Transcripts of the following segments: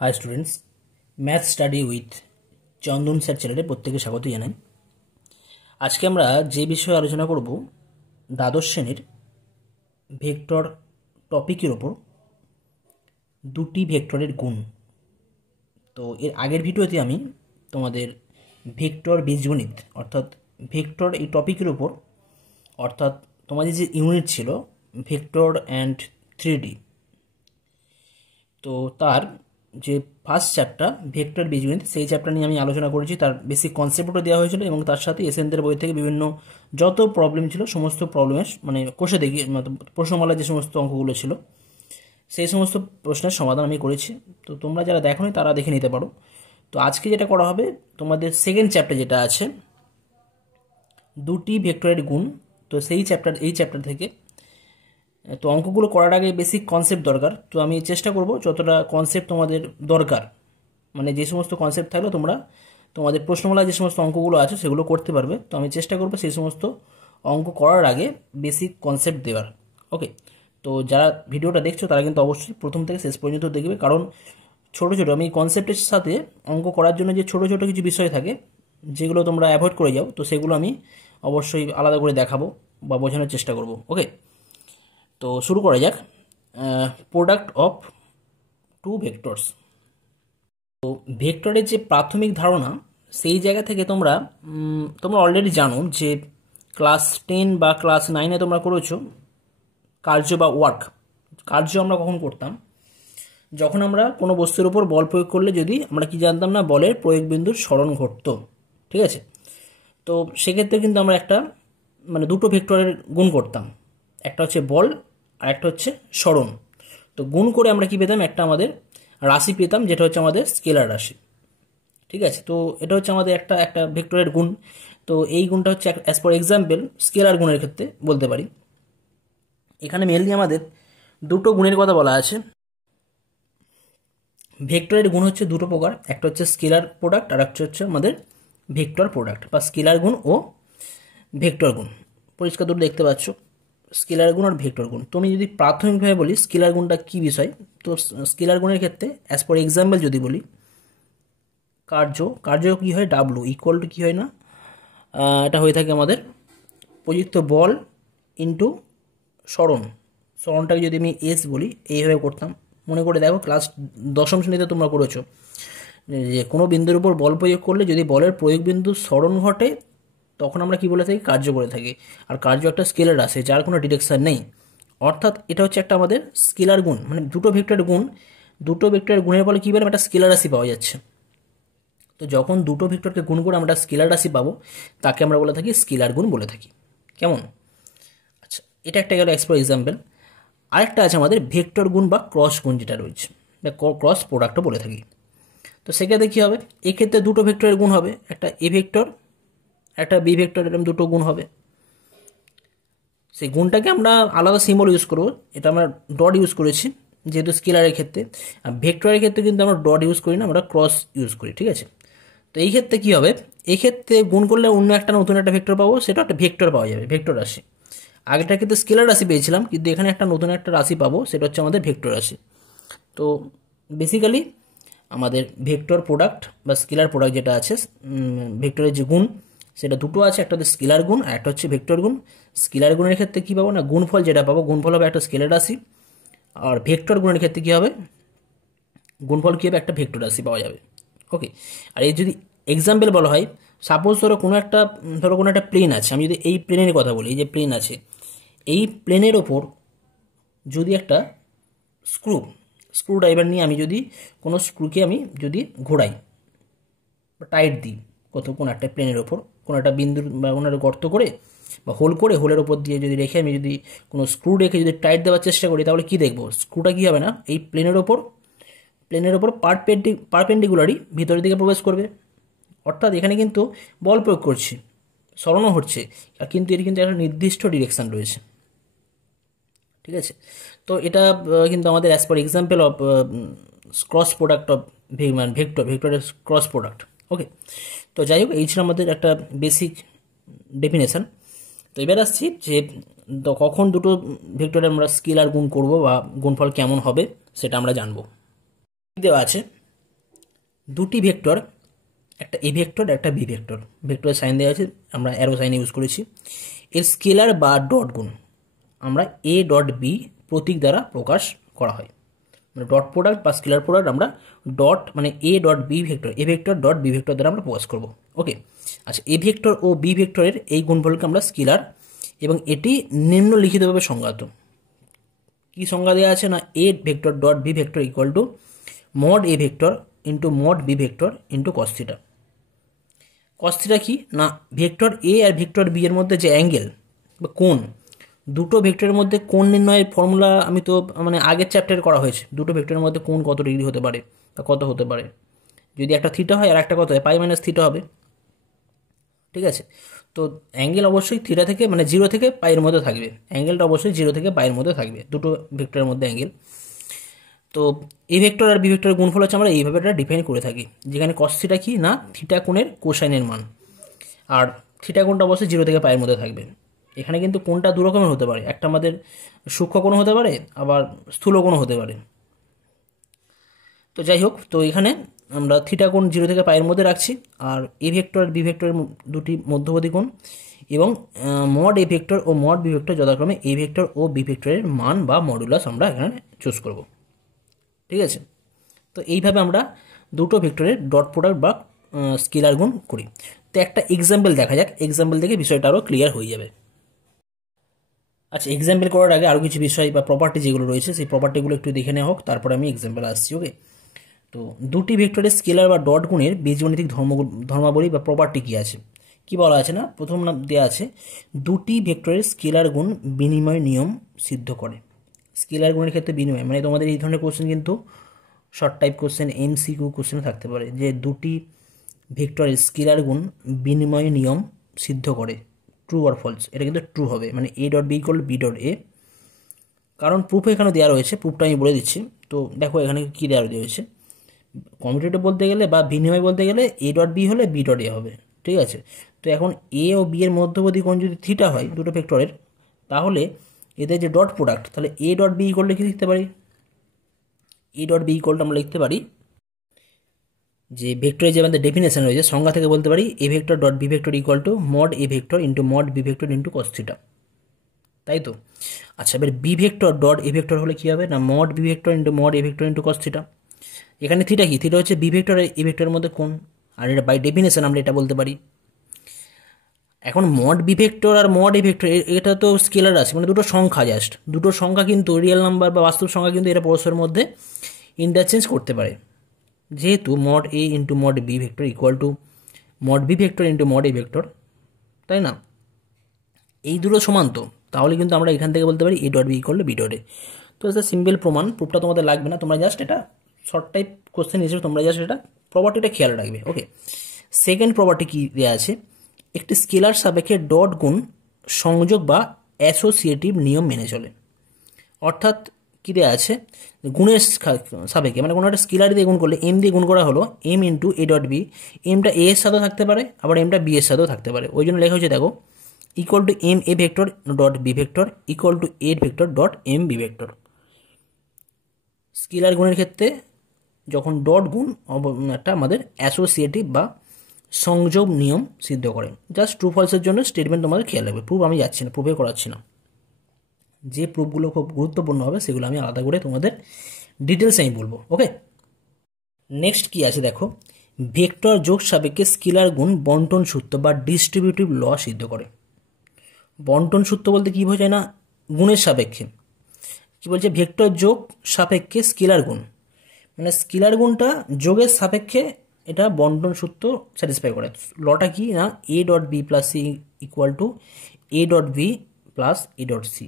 High students, math study with Chandan sir চ্যানেলে প্রত্যেকে স্বাগত জানাই। আজকে আমরা যে বিষয়ে আলোচনা করব দ্বাদশ শ্রেণীর ভেক্টর টপিকের ওপর দুটি ভেক্টরের গুণ। তো এর আগের ভিডিওতে আমি তোমাদের ভেক্টর বীজগণিত অর্থাৎ ভেক্টর এই টপিকের ওপর অর্থাৎ তোমাদের যে ইউনিট ছিল ভেক্টর অ্যান্ড 3D, তো তার যে ফার্স্ট চ্যাপ্টার ভেক্টর বীজগণিত সেই চ্যাপ্টার নিয়ে আমি আলোচনা করেছি। তার বেসিক কনসেপ্টও দেওয়া হয়েছিল এবং তার সাথে এসএনদের বই থেকে বিভিন্ন যত প্রবলেম ছিল সমস্ত প্রবলেমের মানে কোষে দেখি প্রশ্নমালার যে সমস্ত অঙ্কগুলো ছিল সেই সমস্ত প্রশ্নের সমাধান আমি করেছি। তো তোমরা যারা দেখোনি তারা দেখে নিতে পারো। তো আজকে যেটা করা হবে তোমাদের সেকেন্ড চ্যাপ্টার যেটা আছে দুটি ভেক্টরের গুণ, তো সেই এই চ্যাপ্টার থেকে তো অঙ্কগুলো করার আগে বেসিক কনসেপ্ট দরকার। তো আমি চেষ্টা করব যতটা কনসেপ্ট তোমাদের দরকার মানে যে সমস্ত কনসেপ্ট থাকলে তোমরা তোমাদের প্রশ্নমালায় যে সমস্ত অঙ্কগুলো আছে সেগুলো করতে পারবে। তো আমি চেষ্টা করব সেই সমস্ত অঙ্ক করার আগে বেসিক কনসেপ্ট দেওয়ার। ওকে, তো যারা ভিডিওটা দেখছো তারা কিন্তু অবশ্যই প্রথম থেকে শেষ পর্যন্ত দেখবে, কারণ ছোটো ছোটো আমি কনসেপ্টের সাথে অঙ্ক করার জন্য যে ছোটো ছোটো কিছু বিষয় থাকে যেগুলো তোমরা অ্যাভয়েড করে যাও, তো সেগুলো আমি অবশ্যই আলাদা করে দেখাবো বা বোঝানোর চেষ্টা করব। ওকে, তো শুরু করা যাক। Product of two vectors. তো ভেক্টরের যে প্রাথমিক ধারণা সেই জায়গা থেকে তোমরা অলরেডি জানো যে ক্লাস 10 বা ক্লাস 9-এ তোমরা করেছো কার্য বা ওয়ার্ক। কার্য আমরা কখন করতাম? যখন আমরা কোনো বস্তুর উপর বল প্রয়োগ করলে যদি আমরা কি জানতাম না, বলের প্রয়োগ বিন্দুর স্মরণ ঘটতো। ঠিক আছে, তো সেক্ষেত্রে কিন্তু আমরা একটা মানে দুটো ভেক্টরের গুণ করতাম, একটা হচ্ছে বল আর একটা হচ্ছে স্মরণ। তো গুণ করে আমরা কি পেতাম, একটা আমাদের রাশি পেতাম যেটা হচ্ছে আমাদের স্কেলার রাশি। ঠিক আছে, তো এটা হচ্ছে আমাদের একটা ভেক্টরের গুণ। তো এই গুণটা হচ্ছে অ্যাজ ফর এক্সাম্পল স্কেলার গুণের ক্ষেত্রে বলতে পারি। এখানে মেনলি আমাদের দুটো গুণের কথা বলা আছে। ভেক্টরের গুণ হচ্ছে দুটো প্রকার, একটা হচ্ছে স্কেলার প্রোডাক্ট আর একটা হচ্ছে আমাদের ভেক্টর প্রোডাক্ট বা স্কেলার গুণ ও ভেক্টর গুণ। পরিষ্কার দুটো দেখতে পাচ্ছ, স্কেলার গুণ আর ভেক্টর গুণ। তো আমি যদি প্রাথমিকভাবে বলি স্কেলার গুণটা কী বিষয়, তো স্কেলার গুণের ক্ষেত্রে অ্যাজ ফর এক্সাম্পল যদি বলি কার্য কী হয়, ডাব্লু ইকুয়াল টু কী হয় না, এটা হয়ে থাকে আমাদের প্রযুক্ত বল ইন্টু স্মরণটাকে যদি আমি এস বলি এইভাবে করতাম। মনে করে দেখো ক্লাস দশম শ্রেণীতে তোমরা করেছো যে কোনো বিন্দুর উপর বল প্রয়োগ করলে যদি বলের প্রয়োগ বিন্দু স্মরণ ঘটে তখন আমরা কি বলে থাকি, কার্য করে থাকি। আর কার্য একটা স্কেলার আসে যার কোনো ডিরেকশন নেই, অর্থাৎ এটা হচ্ছে একটা আমাদের স্কেলার গুণ, মানে দুটো ভেক্টরের গুণের ফলে কী বললাম, একটা স্কেলার রাশি পাওয়া যাচ্ছে। তো যখন দুটো ভেক্টরকে গুণ করে আমরা স্কেলার রাশি পাবো তাকে আমরা বলে থাকি স্কেলার গুণ বলে থাকি। কেমন? আচ্ছা, এটা একটা গেল ফর এক্সাম্পল। আরেকটা আছে আমাদের ভেক্টর গুণ বা ক্রস গুণ যেটা রয়েছে, ক্রস প্রোডাক্টও বলে থাকি। তো সেক্ষেত্রে কী হবে, এক্ষেত্রে দুটো ভেক্টরের গুণ হবে, একটা এ ভেক্টর একটা বি ভেক্টর, এরকম দুটো গুণ হবে। সেই গুণটাকে আমরা আলাদা সিম্বল ইউজ করবো, এটা আমরা ডট ইউজ করেছি যেহেতু স্কেলারের ক্ষেত্রে। আর ভেক্টরের ক্ষেত্রে কিন্তু আমরা ডট ইউজ করি না, আমরা ক্রস ইউজ করি। ঠিক আছে, তো এই ক্ষেত্রে কী হবে, এই ক্ষেত্রে গুণ করলে অন্য একটা নতুন একটা ভেক্টর পাবো, সেটা একটা ভেক্টর পাওয়া যাবে, ভেক্টর রাশি। আগেটা কিন্তু স্কেলার রাশি পেয়েছিলাম, কিন্তু এখানে একটা নতুন একটা রাশি পাবো, সেটা হচ্ছে আমাদের ভেক্টর রাশি। তো বেসিক্যালি আমাদের ভেক্টর প্রোডাক্ট বা স্কেলার প্রোডাক্ট যেটা আছে, ভেক্টরের যে গুণ সেটা দুটো আছে, একটা হচ্ছে স্কেলার গুণ আর একটা হচ্ছে ভেক্টর গুণ। স্কেলার গুণের ক্ষেত্রে কী পাবো না, গুণফল যেটা পাবো, গুণফল হবে একটা স্কেলার রাশি। আর ভেক্টর গুণের ক্ষেত্রে কী হবে, গুণফল কী হবে, একটা ভেক্টর রাশি পাওয়া যাবে। ওকে, আর এই যদি এক্সাম্পল বলা হয়, সাপোজ ধরো কোনো একটা প্লেন আছে, আমি যদি এই প্লেনের কথা বলি, এই যে প্লেন আছে, এই প্লেনের ওপর যদি একটা স্ক্রু ড্রাইভার নিয়ে আমি যদি কোনো স্ক্রুকে আমি যদি ঘোরাই বা টাইট দিই কোনো একটা প্লেনের ওপর, কোনো একটা বিন্দুর বা কোনো একটা গর্ত করে বা হোল করে, হোলের ওপর দিয়ে যদি রেখে আমি যদি কোনো স্ক্রু রেখে যদি টাইট দেওয়ার চেষ্টা করি, তাহলে কী দেখবো, স্ক্রুটা কী হবে না, এই প্লেনের ওপর পারপেন্ডিকুলারই ভিতরের দিকে প্রবেশ করবে। অর্থাৎ এখানে কিন্তু বল প্রয়োগ করছি, সরানো হচ্ছে, কিন্তু এর কিন্তু একটা নির্দিষ্ট ডিরেকশান রয়েছে। ঠিক আছে, তো এটা কিন্তু আমাদের as per example of cross product of ভেক্টরের ক্রস প্রোডাক্ট। ওকে, তো যাই হোক, এই ছিল আমাদের একটা বেসিক ডেফিনেশন। তো এবার আসছি যে কখন দুটো ভেক্টরে আমরা স্কেলার গুণ করব বা গুণফল কেমন হবে সেটা আমরা জানবো। দেওয়া আছে দুটি ভেক্টর, একটা এ ভেক্টর একটা বি ভেক্টর, ভেক্টরের সাইন দেওয়া আছে, আমরা অ্যারো সাইন ইউজ করেছি, এর স্কেলার বা ডট গুণ আমরা এ ডট বি প্রতীক দ্বারা প্রকাশ করা হয়। মানে ডট প্রোডাক্ট বা স্কেলার প্রোডাক্ট আমরা ডট মানে A dot B vector, A vector dot B vector দ্বারা আমরা প্রকাশ করব। ওকে, আচ্ছা, এ ভেক্টর ও বি ভেক্টরের এই গুণফলকে আমরা স্কেলার, এবং এটি নিম্নলিখিতভাবে সংজ্ঞাত। কি সংজ্ঞা দেওয়া আছে না, A vector dot B vector equal to mod A vector into mod B vector into cos theta. Cos theta কি না, ভেক্টর এ আর ভেক্টর বি এর মধ্যে যে অ্যাঙ্গেল বা কোণ, দুটো ভেক্টরের মধ্যে কোণ নির্ণয়ের ফর্মুলা আমি তো মানে আগের চ্যাপ্টারে করা হয়েছে, দুটো ভেক্টরের মধ্যে কোণ কত ডিগ্রি হতে পারে বা কত হতে পারে, যদি একটা থিটা হয় আর একটা কত হয় পাই মাইনাস থিটা হবে। ঠিক আছে, তো অ্যাঙ্গেল অবশ্যই থিটা থেকে মানে 0 থেকে পাইয়ের মধ্যে থাকবে, অ্যাঙ্গেলটা অবশ্যই 0 থেকে পাইয়ের মধ্যে থাকবে দুটো ভেক্টরের মধ্যে অ্যাঙ্গেল। তো এ ভেক্টর আর বি ভেক্টরের গুণফল হচ্ছে আমরা এইভাবে এটা ডিফাইন করে থাকি, যেখানে কস থিটা কি না থিটা কোণের কোসাইনের মান, আর থিটা কোণটা অবশ্যই 0 থেকে পাইয়ের মধ্যে থাকবে। এখানে কিন্তু কোণটা দু রকমের হতে পারে, একটা আমাদের সূক্ষ্ম কোণ হতে পারে, আবার স্থূল কোণ হতে পারে। তো যাই হোক, তো এখানে আমরা থিটা কোণ 0 থেকে পাইয়ের মধ্যে রাখছি, আর এ ভেক্টর আর বি ভেক্টরের দুটি মধ্যবর্তী কোণ, এবং মড এ ভেক্টর ও মড বি ভেক্টর যথাক্রমে এ ভেক্টর ও বি ভেক্টরের মান বা মডুলাস আমরা এখানে চুজ করব। ঠিক আছে, তো এইভাবে আমরা দুটো ভেক্টরের ডট প্রোডাক্ট বা স্কেলার গুণ করি। তো একটা এক্সাম্পল দেখা যাক, এক্সাম্পল থেকে বিষয়টা আরও ক্লিয়ার হয়ে যাবে। আচ্ছা, এক্সাম্পল করার আগে আরও কিছু বিষয় বা প্রপার্টি যেগুলো রয়েছে সেই প্রপার্টিগুলো একটু দেখে নেওয়া হোক, তারপরে আমি এক্সাম্পল আসছি। ওকে, তো দুটি ভেক্টরের স্কেলার বা ডট গুণের বীজগণিতিক ধর্মাবলী বা প্রপার্টি কী আছে, কি বলা আছে না, প্রথম নাম দেওয়া আছে দুটি ভেক্টরের স্কেলার গুণ বিনিময় নিয়ম সিদ্ধ করে। স্কেলার গুণের ক্ষেত্রে বিনিময় মানে তোমাদের এই ধরনের কোশ্চেন কিন্তু short type question MCQ question থাকতে পারে, যে দুটি ভেক্টরের স্কেলার গুণ বিনিময় নিয়ম সিদ্ধ করে, ট্রু আর ফলস। এটা কিন্তু ট্রু হবে, মানে A dot B equal B dot A, কারণ প্রুফ এখানে দেওয়া রয়েছে, প্রুফটা আমি বলে দিচ্ছি। তো দেখো এখানে কী দেওয়া রয়েছে, কমিউটেটিভ বলতে গেলে বা বিনিময় বলতে গেলে এ ডট বি হলে বি ডট এ হবে। ঠিক আছে, তো এখন এ ও বি এর মধ্যবর্তী কোণ যদি থিটা হয় দুটো ভেক্টরের, তাহলে এদের যে ডট প্রোডাক্ট, তাহলে এ ডট বি ইকুয়াল কি লিখতে পারি, এ ডট বি ইকুয়াল আমরা লিখতে পারি যে ভেক্টরের যে আমাদের ডেফিনেশন রয়েছে সংজ্ঞা থেকে বলতে পারি A vector dot B vector equal to mod A vector into mod B vector into cos theta, তাই তো। আচ্ছা, এবার B vector dot A vector হলে কী হবে না, mod B vector into mod এ ভেক্টর ইন্টু কস থিটা। এখানে theta কি, থিটা হচ্ছে বি ভেক্টর এ ভেক্টরের মধ্যে কোণ, আর এটা বাই ডেফিনেশন আমরা এটা বলতে পারি। এখন মড বি ভেক্টর আর মড এ ভেক্টর এটা তো স্কেলার আছে, মানে দুটো সংখ্যা, জাস্ট দুটো সংখ্যা, কিন্তু রিয়েল নাম্বার বা বাস্তব সংখ্যা কিন্তু এটা পরস্পরের মধ্যে ইন্টারচেঞ্জ করতে পারে, যেহেতু mod A into mod B vector equal to mod B vector into mod A vector, তাই না, এই দুটো সমান। তো তাহলে কিন্তু আমরা এখান থেকে বলতে পারি A dot B equal to B dot A. তো এটা সিম্পল প্রমাণ, প্রুফটা তোমাদের লাগবে না, তোমরা জাস্ট এটা শর্ট টাইপ কোশ্চেন হিসেবে তোমরা জাস্ট এটা প্রপার্টিটা খেয়াল রাখবে। ওকে, সেকেন্ড প্রপার্টি কী দেওয়া আছে, একটি স্কেলার সাপেক্ষে ডট গুণ সংযোগ বা অ্যাসোসিয়েটিভ নিয়ম মেনে চলে। অর্থাৎ কী দেওয়া আছে, গুণের সাপেক্ষে মানে কোনো একটা স্কেলার দিয়ে গুণ করলে এম দিয়ে গুণ করা হলো M into A dot B, এমটা এ এর সাথেও থাকতে পারে আবার এমটা বি এর সাথেও থাকতে পারে, ওই জন্য লেখা হচ্ছে দেখো equal to M A vector dot B vector equal to A vector dot M B vector. Scalar গুণের ক্ষেত্রে যখন ডট গুণ একটা আমাদের অ্যাসোসিয়েটিভ বা সংযোগ নিয়ম সিদ্ধ করে। জাস্ট ট্রু ফলসের জন্য স্টেটমেন্ট তোমাদের খেয়াল রাখবে, প্রুফ আমি যাচ্ছি না, প্রুফে করাচ্ছি না, যে প্রুফগুলো খুব গুরুত্বপূর্ণ হবে সেগুলো আমি আলাদা করে তোমাদের ডিটেলস আমি বলবো। ওকে, নেক্সট কি আছে দেখো, ভেক্টর যোগ সাপেক্ষে স্কেলার গুণ বন্টন সূত্র বা ডিস্ট্রিবিউটিভ ল সিদ্ধ করে। বন্টন সূত্র বলতে কী বোঝায় না, গুণের সাপেক্ষে কি বলছে, ভেক্টর যোগ সাপেক্ষে স্কেলার গুণ, মানে স্কেলার গুণটা যোগের সাপেক্ষে এটা বন্টন সূত্র স্যাটিসফাই করে। লটা কি না, A dot B plus C equal to A dot B plus A dot C.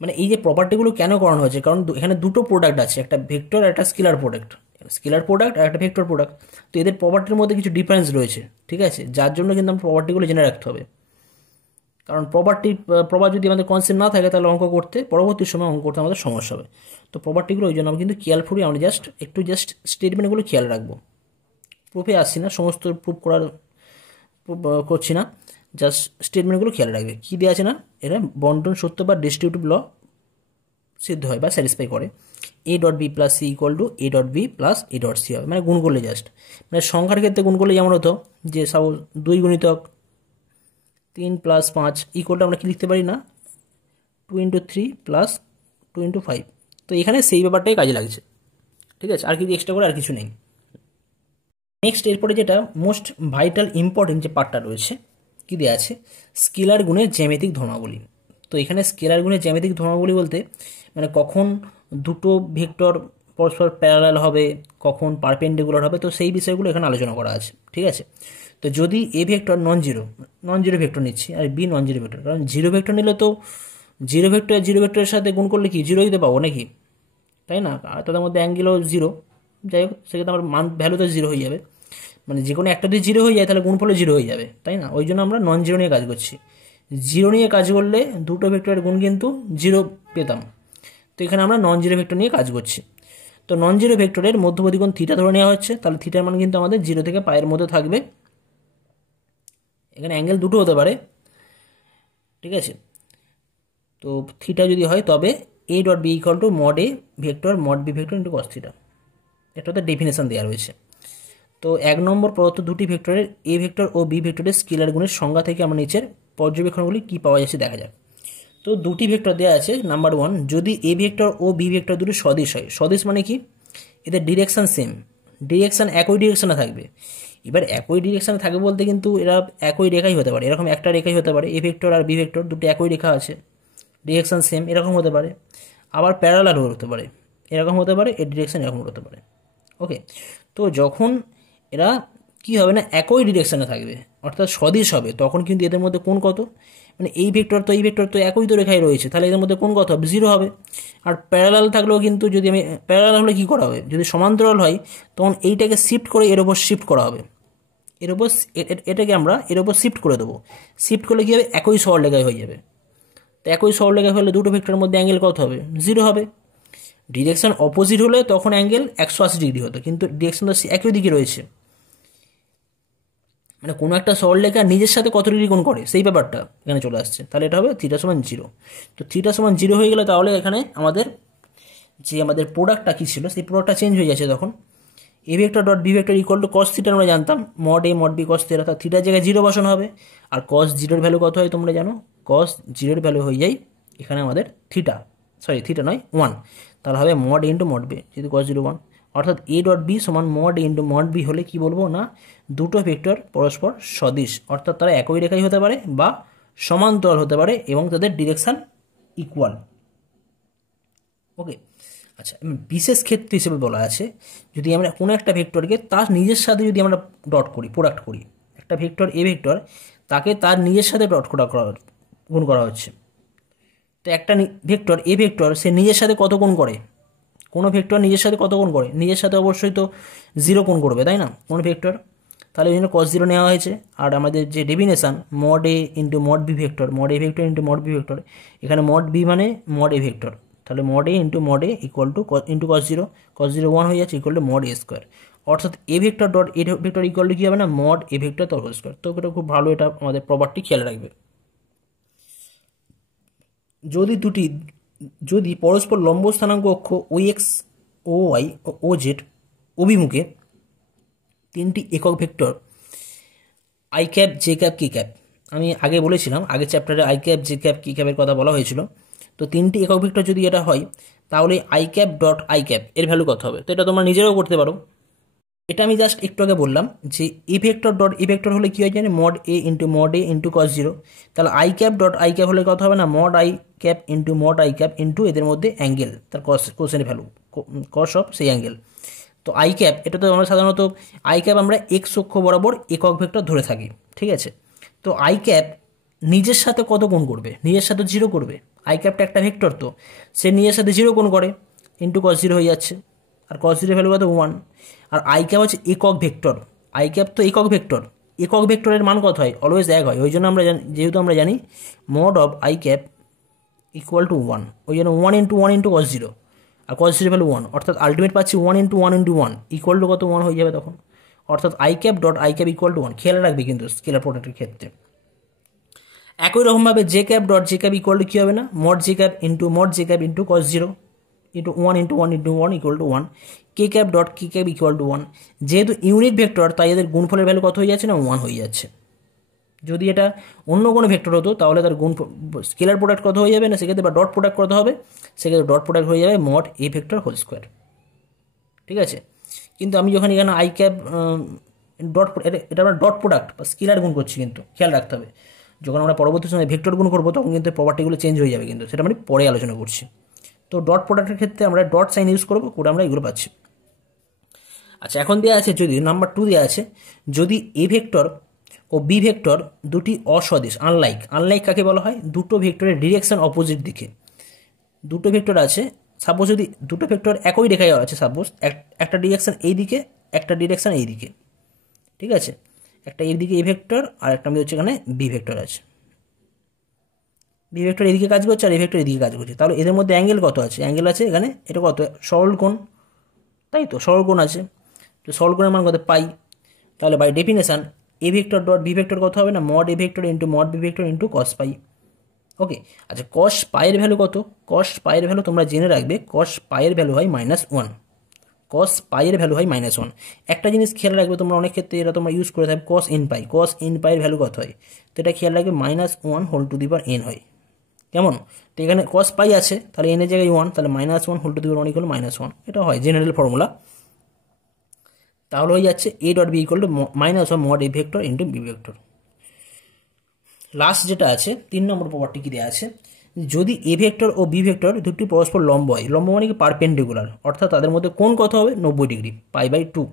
মানে এই যে প্রপার্টিগুলো কেন করানো হয়েছে, কারণ এখানে দুটো প্রোডাক্ট আছে, একটা ভেক্টর আর একটা স্কেলার প্রোডাক্ট, স্কেলার প্রোডাক্ট আর একটা ভেক্টর প্রোডাক্ট। তো এদের প্রপার্টির মধ্যে কিছু ডিফারেন্স রয়েছে, ঠিক আছে, যার জন্য কিন্তু আমরা প্রপার্টিগুলো জেনে রাখতে হবে। কারণ প্রপার যদি আমাদের কনসেপ্ট না থাকে তাহলে অঙ্ক করতে পরবর্তী সময় অঙ্ক করতে আমাদের সমস্যা হবে। তো প্রপার্টিগুলো ওই জন্য আমরা কিন্তু কেয়ারফুলি আমরা জাস্ট স্টেটমেন্টগুলো খেয়াল রাখবো। প্রুফে আসছি না, সমস্ত প্রুফ করছি না, জাস্ট স্টেটমেন্টগুলো খেয়াল রাখবে। কী দেওয়া আছে না, এরা বন্টন সত্য বা ডিস্ট্রিবিউটিভ ল সিদ্ধ হয় বা স্যাটিসফাই করে। A dot B plus C equal to A dot B plus A dot C হবে, মানে গুণ করলে জাস্ট, মানে সংখ্যার ক্ষেত্রে গুণ করলে যেমন হতো যে সাপোজ 2 গুণিতক 3 প্লাস 5 ইকুয়াল টু আমরা কি লিখতে পারি না 2 ইন্টু 3 প্লাস 2 ইন্টু 5। তো এখানে সেই ব্যাপারটাই কাজে লাগছে, ঠিক আছে, আর কিছু এক্সট্রা করে আর কিছু নেই। নেক্সট এরপরে যেটা মোস্ট ভাইটাল ইম্পর্টেন্ট যে পার্টটা রয়েছে কি দেওয়া আছে, স্কেলার গুণের জ্যামিতিক ধর্মাবলী। তো এখানে স্কেলার গুণের জ্যামিতিক ধর্মাবলী বলতে মানে কখন দুটো ভেক্টর পরস্পর প্যারালাল হবে, কখন পারপেন্ডিকুলার হবে, তো সেই বিষয়গুলো এখানে আলোচনা করা আছে, ঠিক আছে। তো যদি A vector non zero vector নিচ্ছি আর বি নন জিরো ভেক্টর, কারণ জিরো ভেক্টর নিলে তো জিরো ভেক্টরের সাথে গুণ করলে কি জিরো দিতে পাবো নাকি, তাই না, আর তাদের মধ্যে অ্যাঙ্গেলও জিরো, যাই হোক সেক্ষেত্রে আমার মান ভ্যালু তো জিরো হয়ে যাবে, মানে যে কোনো একটা যদি জিরো হয়ে যায় তাহলে গুণফলে জিরো হয়ে যাবে, তাই না, ওই জন্য আমরা নন জিরো নিয়ে কাজ করছি। জিরো নিয়ে কাজ করলে দুটো ভেক্টরের গুণ কিন্তু জিরো পেতাম, তো এখানে আমরা নন জিরো ভেক্টর নিয়ে কাজ করছি। তো নন জিরো ভেক্টরের মধ্যবর্তী কোণ থিটা ধরে নেওয়া হচ্ছে, তাহলে থিটার মান কিন্তু আমাদের 0 থেকে পায়ের মধ্যে থাকবে। এখানে অ্যাঙ্গেল দুটো হতে পারে, ঠিক আছে। তো থিটা যদি হয় তবে A dot B equal to mod A vector mod B vector into cos theta, এটাতে ডেফিনেশন দেওয়া রয়েছে। তো 1 নম্বর প্রদত্ত দুটি ভেক্টরের এ ভেক্টর ও বি ভেক্টরের স্কেলার গুণের সংজ্ঞা থেকে আমরা নিচের পর্যবেক্ষণগুলি কী পাওয়া যাচ্ছে দেখা যাক। তো দুটি ভেক্টর দেওয়া আছে, নাম্বার 1, যদি এ ভেক্টর ও বি ভেক্টর দুটি সদিশ হয়, সদিশ মানে কি, এদের ডিরেকশন সেম, ডিরেকশন একই ডিরেকশনে থাকবে। এবার একই ডিরেকশনে থাকবে বলতে কিন্তু এরা একই রেখাই হতে পারে, এরকম একটা রেখাই হতে পারে, এ ভেক্টর আর বি ভেক্টর দুটো একই রেখা আছে, ডিরেকশন সেম, এরকম হতে পারে। আবার প্যারালাল হতে পারে, এরকম হতে পারে, এর ডিরেকশন এরকম হতে পারে। ওকে, তো যখন এরা কি হবে না একই ডিরেকশনে থাকবে অর্থাৎ সদিশ হবে, তখন কিন্তু এদের মধ্যে কোণ কত, মানে এই ভেক্টর তো একই তো রেখায় রয়েছে, তাহলে এদের মধ্যে কোণ কত হবে, 0 হবে। আর প্যারালাল থাকলেও কিন্তু যদি আমি প্যারালাল হলে কী করা হবে, যদি সমান্তরাল হয় তখন এইটাকে শিফট করে এর ওপর শিফট করা হবে, এর ওপর এটাকে আমরা এর ওপর শিফট করে দেবো, শিফট করলে কী হবে একই সরলরেখায় হয়ে যাবে। তো একই সরলরেখায় হলে দুটো ভেক্টরের মধ্যে অ্যাঙ্গেল কত হবে, 0 হবে। ডিরেকশন অপোজিট হলে তখন অ্যাঙ্গেল 180 ডিগ্রি হতো, কিন্তু ডিরেকশন তো একই দিকে রয়েছে, মানে কোনো একটা সরলরেখা নিজের সাথে কত ডিগ্রি কোণ করে সেই ব্যাপারটা এখানে চলে আসছে, তাহলে এটা হবে থিটা সমান 0। তো থিটা সমান 0 হয়ে গেলে তাহলে এখানে আমাদের যে আমাদের প্রোডাক্টটা কী ছিল সেই প্রোডাক্টটা চেঞ্জ হয়ে যাচ্ছে, তখন A vector dot B vector equal to cos theta আমরা জানতাম, mod A mod B cos theta, অর্থাৎ থিটার জায়গায় 0 বসানো হবে। আর কস 0-এর ভ্যালু কত হয় তোমরা জানো, কস 0-এর ভ্যালু হয়ে যায় এখানে আমাদের থিটা নয় 1, তাহলে হবে মড এ ইন্টু মড বি, যেহেতু কস 0 1, অর্থাৎ এ ডট বি সমান মড এ ইন্টু মড বি হলে কি বলবো না দুটো ভেক্টর পরস্পর সদিশ, অর্থাৎ তারা একই রেখাই হতে পারে বা সমান্তরাল হতে পারে এবং তাদের ডিরেকশন ইকুয়াল। ওকে, আচ্ছা, বিশেষ ক্ষেত্র হিসেবে বলা আছে যদি আমরা কোনো একটা ভেক্টরকে তার নিজের সাথে যদি আমরা ডট করি, প্রোডাক্ট করি, একটা ভেক্টর এ ভেক্টর তাকে তার নিজের সাথে ডট গুণ করা হচ্ছে। তো একটা ভেক্টর এ ভেক্টর সে নিজের সাথে কত গুণ করে, কোনো ভেক্টর নিজের সাথে কত গুণ করে, নিজের সাথে অবশ্যই তো 0 গুণ করবে, তাই না, কোনো ভেক্টর, তাহলে ওই জন্য কস 0 নেওয়া হয়েছে। আর আমাদের যে ডেফিনেশান মড এ into mod B vector, mod এ vector into mod B vector, এখানে মড বি মানে মড এ ভেক্টর, তাহলে mod A into mod A equal to into cos 0 1 হয়ে যাচ্ছে equal to mod A square, অর্থাৎ A vector dot A vector equal to কী হবে না mod এ vector তার হোল স্কোয়ার। তো এটা খুব ভালো, এটা আমাদের প্রপার্টি খেয়াল রাখবে। যদি পরস্পর লম্ব স্থানাঙ্ক অক্ষ ও এক্স ও ওয়াই ও জেড অভিমুখে তিনটি একক vector I cap j cap কি ক্যাপ, আমি আগে বলেছিলাম আগের চ্যাপ্টারে আই ক্যাপ জে ক্যাপ কি ক্যাপের কথা বলা হয়েছিল। তো তিনটি একক ভেক্টর যদি এটা হয় তাহলে I cap dot I cap এর ভ্যালু কত হবে, তো এটা তোমরা নিজেরাও করতে পারো। এটা আমি জাস্ট একটু আগে বললাম যে A vector dot A vector হলে কী হয় জানি মড এ ইন্টু কস 0, তাহলে I cap dot I cap হলে কত হবে না mod I cap into mod I cap into এদের মধ্যে অ্যাঙ্গেল তার কোসেনের ভ্যালু কস অফ সেই অ্যাঙ্গেল। তো আই ক্যাপ এটা তো আমরা সাধারণত আই ক্যাপ আমরা এক্স অক্ষ বরাবর একক ভেক্টর ধরে থাকি, ঠিক আছে। তো আই ক্যাপ নিজের সাথে কত গুণ করবে, নিজের সাথে 0 করবে, আই ক্যাপটা একটা ভেক্টর তো সে নিজের সাথে 0 গুণ করে ইন্টু কস 0 হয়ে যাচ্ছে, আর কস 0 ভ্যালু কত 1। আর আই ক্যাপ হচ্ছে একক ভেক্টর, আই ক্যাপ তো একক ভেক্টরের মান কত হয় অলওয়েজ 1 হয়, ওই জন্য আমরা যেহেতু আমরা জানি mod of I cap equal to 1, ওই জন্য 1 ইন্টু 1 ইন্টু কস 0, আর কস 0 ভ্যালু 1, অর্থাৎ আলটিমেট পাচ্ছি 1 ইন্টু 1 ইন্টু 1 ইকুয়াল টু কত 1 হয়ে যাবে তখন, অর্থাৎ I cap dot I cap equal to 1। খেয়াল রাখবে কিন্তু স্কেলার প্রোডাক্টের ক্ষেত্রে। একই রকমভাবে J cap dot J cap equal to কী হবে না mod J cap into cos 0, into one into one into one equal to one, K cap dot K cap equal to one. যেহেতু ইউনিট ভেক্টর তাই এদের গুণফলের value কত হয়ে যাচ্ছে না, ওয়ান হয়ে যাচ্ছে। যদি এটা অন্য কোনো ভেক্টর হতো তাহলে তার স্কেলার প্রোডাক্ট কত হয়ে যাবে না, সেক্ষেত্রে বা ডট প্রোডাক্ট কত হবে, সেক্ষেত্রে ডট প্রোডাক্ট হয়ে যাবে মড এ ভেক্টর হোল স্কোয়ার। ঠিক আছে, কিন্তু আমি যখন এখানে আই ক্যাপ ডট, এটা আমরা ডট প্রোডাক্ট বা স্কেলার গুণ করছি, কিন্তু খেয়াল রাখতে হবে যখন আমরা পরবর্তী সময় ভেক্টর গুণ করবো তখন কিন্তু প্রপার্টিগুলো চেঞ্জ হয়ে যাবে, কিন্তু সেটা আমি পরে আলোচনা করছি। তো ডট প্রোডাক্টের ক্ষেত্রে আমরা ডট সাইন ইউজ করবো, করে আমরা এগুলো পাচ্ছি। আচ্ছা, এখন দেওয়া আছে যদি নাম্বার 2 দেওয়া আছে, যদি এ ভেক্টর ও বি ভেক্টর দুটি অসদিশ, আনলাইক কাকে বলা হয়, দুটো ভেক্টরের ডিরেকশন অপোজিট দিকে। দুটো ভেক্টর আছে, সাপোজ যদি দুটো ভেক্টর একই রেখায় আছে, সাপোজ একটা ডিরেকশন এই দিকে, একটা ডিরেকশন এই দিকে। ঠিক আছে, একটা এই দিকে এ ভেক্টর আর একটা আমি হচ্ছে এখানে বি ভেক্টর আছে। বি ভেক্টর এদিকে কাজ করছে আর এ ভেক্টর এদিকে কাজ করছে, তাহলে এদের মধ্যে অ্যাঙ্গেল কত আছে, অ্যাঙ্গেল আছে এখানে এটা কত, সরল কোণ, তাই তো সরল কোণ আছে। তো সরল কোণের মান কত, পাই। তাহলে by definition A vector dot B vector কত হবে না, মড এ vector into mod B vector into cos pi. Okay, আচ্ছা কস পায়ের ভ্যালু কত, কস পায়ের ভ্যালু তোমরা জেনে রাখবে, কস পায়ের ভ্যালু হয় -1, কস পাইয়ের ভ্যালু হয় -1। একটা জিনিস খেয়াল রাখবে তোমরা, অনেক ক্ষেত্রে এটা তোমরা ইউজ করে থাকবে, cos in pi, cos in পাইয়ের ভ্যালু কত হয়, তো এটা খেয়াল রাখবে -1 whole to the power n হয়। কেমন, তো এখানে কস পাই আছে তাহলে n এর জায়গায় 1, তাহলে -1 whole to the power 1 equal -1, এটা হয় জেনারেল ফর্মুলা। তাহলে হয়ে যাচ্ছে a dot B equal to -1 mod A vector into B vector. Last যেটা আছে 3 নম্বর প্রপার্টি কি দেওয়া আছে, যদি এ ভেক্টর ও বি ভেক্টর দুটি পরস্পর লম্ব হয়, লম্ব মানে কি পারপেন্ডিকুলার, অর্থাৎ তাদের মধ্যে কোণ কত হবে 90 ডিগ্রি, π/2,